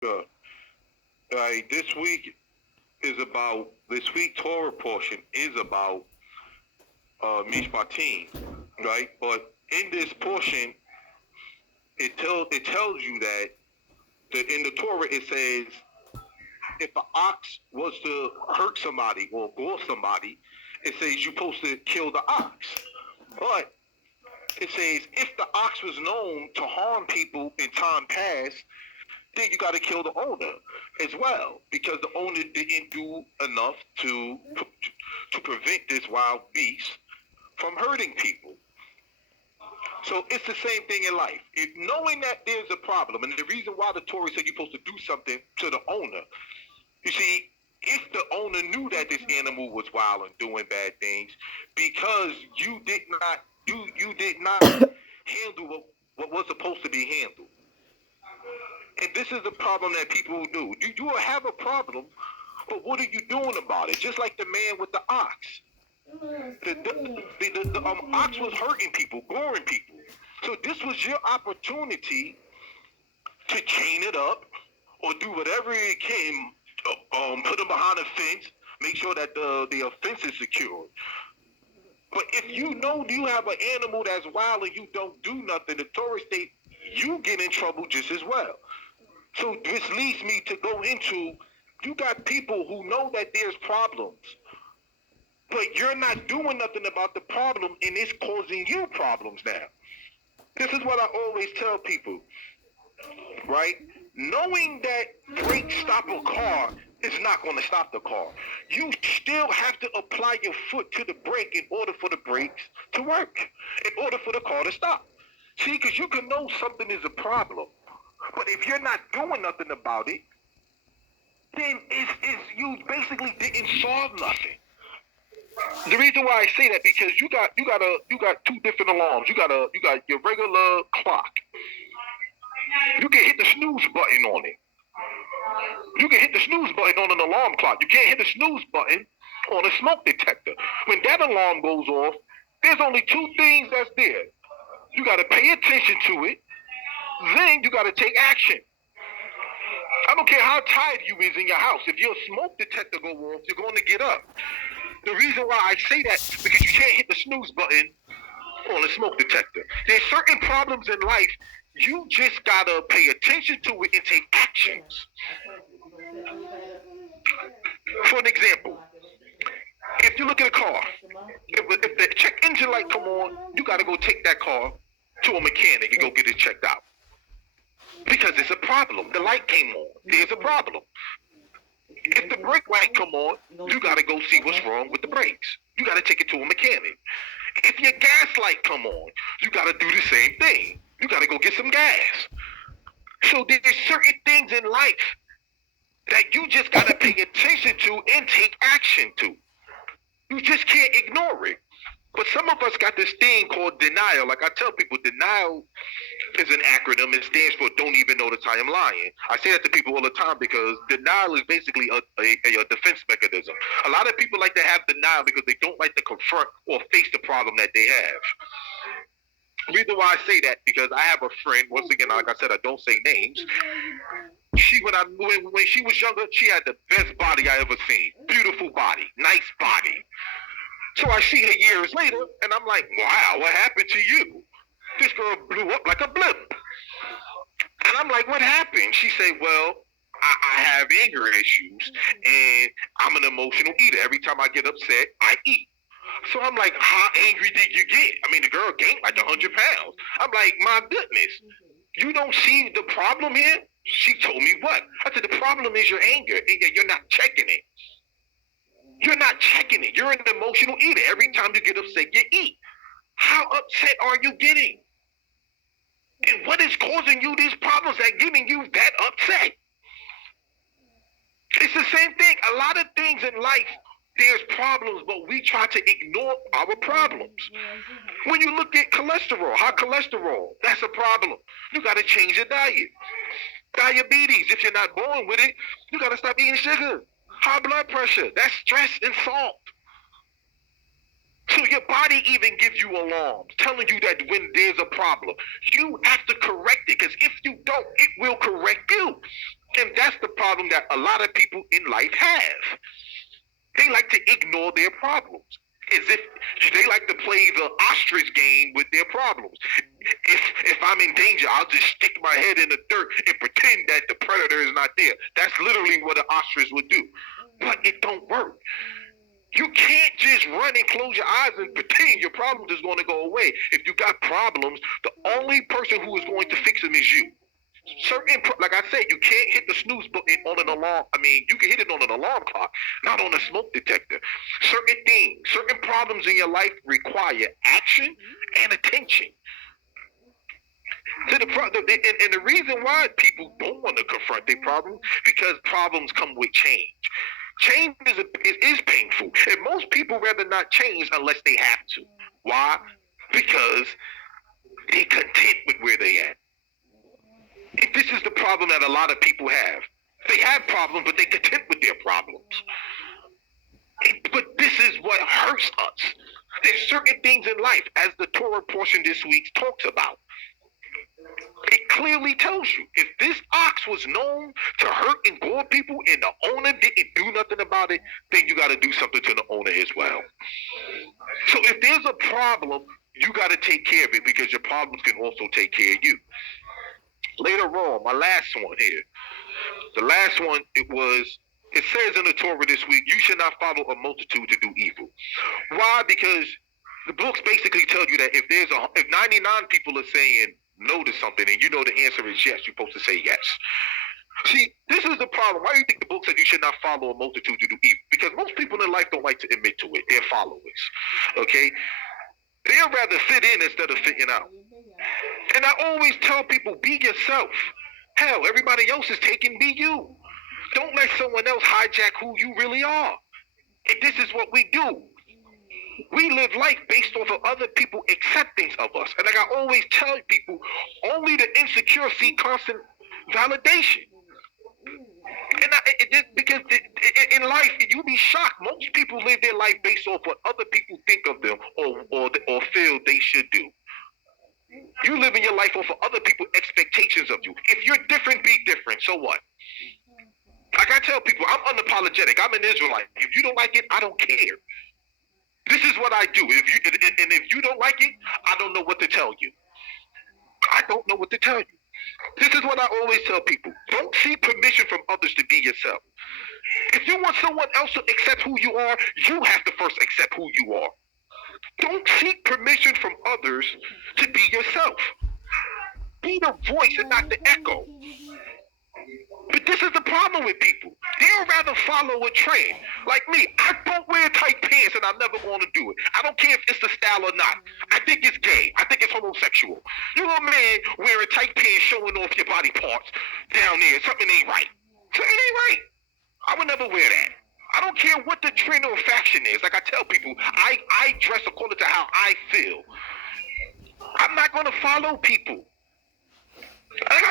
Good. Right. This week Torah portion is about Mishpatim, right? But in this portion, it tells you that in the Torah it says if an ox was to hurt somebody or gore somebody, it says you're supposed to kill the ox. But it says if the ox was known to harm people in time past, then you got to kill the owner as well because the owner didn't do enough to prevent this wild beast from hurting people. So it's the same thing in life. If knowing that there's a problem, and the reason why the Torah said you're supposed to do something to the owner, you see, if the owner knew that this animal was wild and doing bad things, because you did not handle what was supposed to be handled. And this is the problem that people do. You will have a problem, but what are you doing about it? Just like the man with the ox. The ox was hurting people, goring people. So this was your opportunity to chain it up or do whatever it can, put them behind a fence, make sure that the offense is secured. But if you know you have an animal that's wild and you don't do nothing, the Torah states you get in trouble just as well. So this leads me to go into, you got people who know that there's problems, but you're not doing nothing about the problem and it's causing you problems now. This is what I always tell people, right? Knowing that brakes stop a car is not going to stop the car. You still have to apply your foot to the brake in order for the brakes to work, in order for the car to stop. See, because you can know something is a problem, but if you're not doing nothing about it, then it's you basically didn't solve nothing. The reason why I say that because you got two different alarms. You got your regular clock. You can hit the snooze button on it. You can hit the snooze button on an alarm clock. You can't hit the snooze button on a smoke detector. When that alarm goes off, there's only two things that's there. You got to pay attention to it. Then you got to take action. I don't care how tired you is in your house. If your smoke detector go off, you're going to get up. The reason why I say that because you can't hit the snooze button on a smoke detector. There's certain problems in life you just gotta pay attention to it and take actions. For an example, if you look at a car, if the check engine light come on, you gotta go take that car to a mechanic and go get it checked out because it's a problem. The light came on. There's a problem. If the brake light come on, you gotta go see what's wrong with the brakes. You gotta take it to a mechanic. If your gas light come on, you gotta do the same thing. You gotta go get some gas. So there's certain things in life that you just gotta pay attention to and take action to. You just can't ignore it. But some of us got this thing called denial. Like I tell people, denial is an acronym. It stands for don't even notice I am lying. I say that to people all the time because denial is basically a defense mechanism. A lot of people like to have denial because they don't like to confront or face the problem that they have. The reason why I say that because I have a friend. Once again, like I said, I don't say names. When she was younger, she had the best body I ever seen. Beautiful body, nice body. So I see her years later, and I'm like, wow, what happened to you? This girl blew up like a blimp. And I'm like, what happened? She said, well, I have anger issues, and I'm an emotional eater. Every time I get upset, I eat. So I'm like, how angry did you get? I mean, the girl gained like 100 pounds. I'm like, my goodness, you don't see the problem here? She told me what? I said, the problem is your anger. You're not checking it. You're not checking it. You're an emotional eater. Every time you get upset, you eat. How upset are you getting? And what is causing you these problems that getting you that upset? It's the same thing. A lot of things in life, there's problems, but we try to ignore our problems. When you look at cholesterol, high cholesterol, that's a problem. You got to change your diet. Diabetes, if you're not born with it, you got to stop eating sugar. High blood pressure, that's stress and salt. So your body even gives you alarms, telling you that when there's a problem, you have to correct it. Because if you don't, it will correct you. And that's the problem that a lot of people in life have. They like to ignore their problems. As if they like to play the ostrich game with their problems. If I'm in danger, I'll just stick my head in the dirt and pretend that the predator is not there. That's literally what an ostrich would do. But it don't work. You can't just run and close your eyes and pretend your problems is going to go away. If you got problems, the only person who is going to fix them is you. Like I said, you can't hit the snooze button on an alarm. I mean, you can hit it on an alarm clock, not on a smoke detector. Certain things, certain problems in your life require action and attention. So and the reason why people don't want to confront their problems because problems come with change. Change is painful, and most people rather not change unless they have to. Why? Because they're content with where they at. This is the problem that a lot of people have. They have problems, but they're content with their problems. But this is what hurts us. There's certain things in life, as the Torah portion this week talks about. It clearly tells you if this ox was known to hurt and gore people and the owner didn't do nothing about it, then you got to do something to the owner as well. So if there's a problem, you got to take care of it because your problems can also take care of you. Later on, my last one here. The last one, it says in the Torah this week, you should not follow a multitude to do evil. Why? Because the books basically tell you that if 99 people are saying no to something and you know the answer is yes, you're supposed to say yes. See, this is the problem. Why do you think the book said you should not follow a multitude to do evil? Because most people in life don't like to admit to it. They're followers. Okay? They'll rather fit in instead of fitting out. And I always tell people, be yourself. Hell, everybody else is taking, be you. Don't let someone else hijack who you really are. And this is what we do. We live life based off of other people's acceptance of us. And like I always tell people, only the insecure see constant validation. And because in life, you be shocked. Most people live their life based off what other people think of them or feel they should do. You live in your life off of other people's expectations of you. If you're different, be different. So what? Like I tell people, I'm unapologetic. I'm an Israelite. If you don't like it, I don't care. This is what I do. If you don't like it, I don't know what to tell you. I don't know what to tell you. This is what I always tell people. Don't seek permission from others to be yourself. If you want someone else to accept who you are, you have to first accept who you are. Don't seek permission from others to be yourself. Be the voice and not the echo. But this is the problem with people. They'll rather follow a trend. Like me, I don't wear tight pants and I'm never going to do it. I don't care if it's the style or not. I think it's gay. I think it's homosexual. You a man wearing tight pants showing off your body parts down there. Something ain't right. Something ain't right. I would never wear that. I don't care what the trend or fashion is. Like I tell people, I dress according to how I feel. I'm not going to follow people.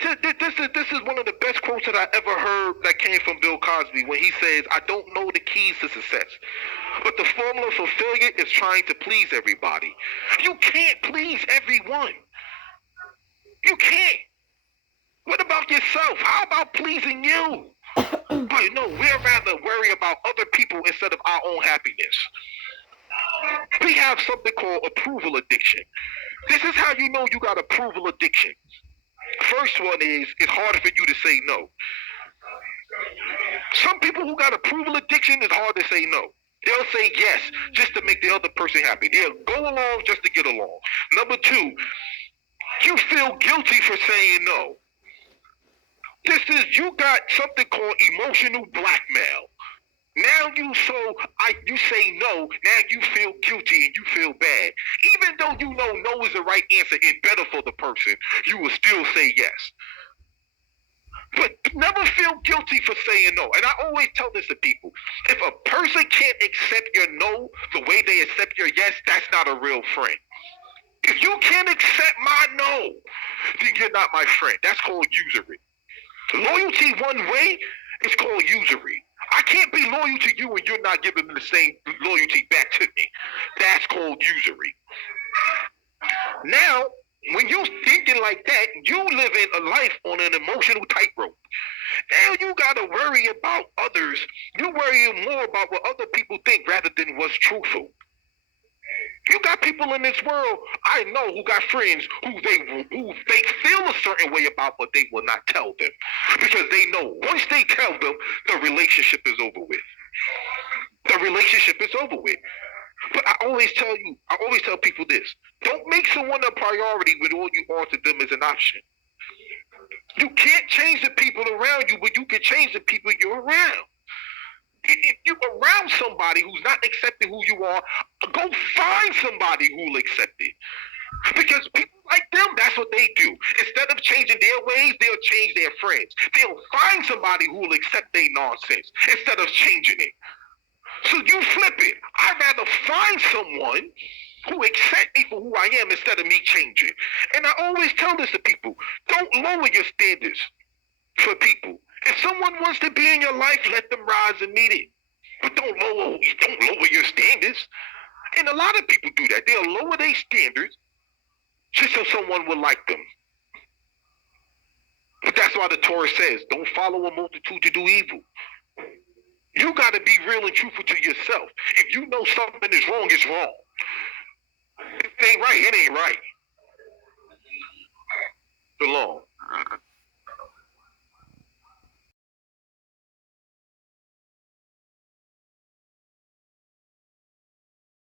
This is one of the best quotes that I ever heard that came from Bill Cosby when he says, I don't know the keys to success, but the formula for failure is trying to please everybody. You can't please everyone. You can't. What about yourself? How about pleasing you? But no, we'd rather worry about other people instead of our own happiness. We have something called approval addiction. This is how you know you got approval addiction. First one is it's harder for you to say no. Some people who got approval addiction, it's hard to say no. They'll say yes just to make the other person happy. They'll go along just to get along. Number two, you feel guilty for saying no. You got something called emotional blackmail. Now you say no, now you feel guilty and you feel bad. Even though you know no is the right answer and better for the person, you will still say yes. But never feel guilty for saying no. And I always tell this to people. If a person can't accept your no the way they accept your yes, that's not a real friend. If you can't accept my no, then you're not my friend. That's called usury. Loyalty one way is called usury. I can't be loyal to you and you're not giving me the same loyalty back to me. That's called usury. Now, When you thinking like that, you living a life on an emotional tightrope. Now you gotta worry about others. You worry more about what other people think rather than what's truthful. You got people in this world I know who got friends who they feel a certain way about, but they will not tell them because they know once they tell them, the relationship is over with. The relationship is over with. But I always tell people this: don't make someone a priority when all you offer them is an option. You can't change the people around you, but you can change the people you're around. If you're around somebody who's not accepting who you are, go find somebody who'll accept it. Because people like them, that's what they do. Instead of changing their ways, they'll change their friends. They'll find somebody who will accept their nonsense instead of changing it. So you flip it. I'd rather find someone who accept me for who I am instead of me changing. And I always tell this to people: don't lower your standards for people. If someone wants to be in your life, let them rise and meet it. But don't lower your standards. And a lot of people do that. They'll lower their standards just so someone will like them. But that's why the Torah says, don't follow a multitude to do evil. You got to be real and truthful to yourself. If you know something is wrong, it's wrong. If it ain't right, it ain't right. So long.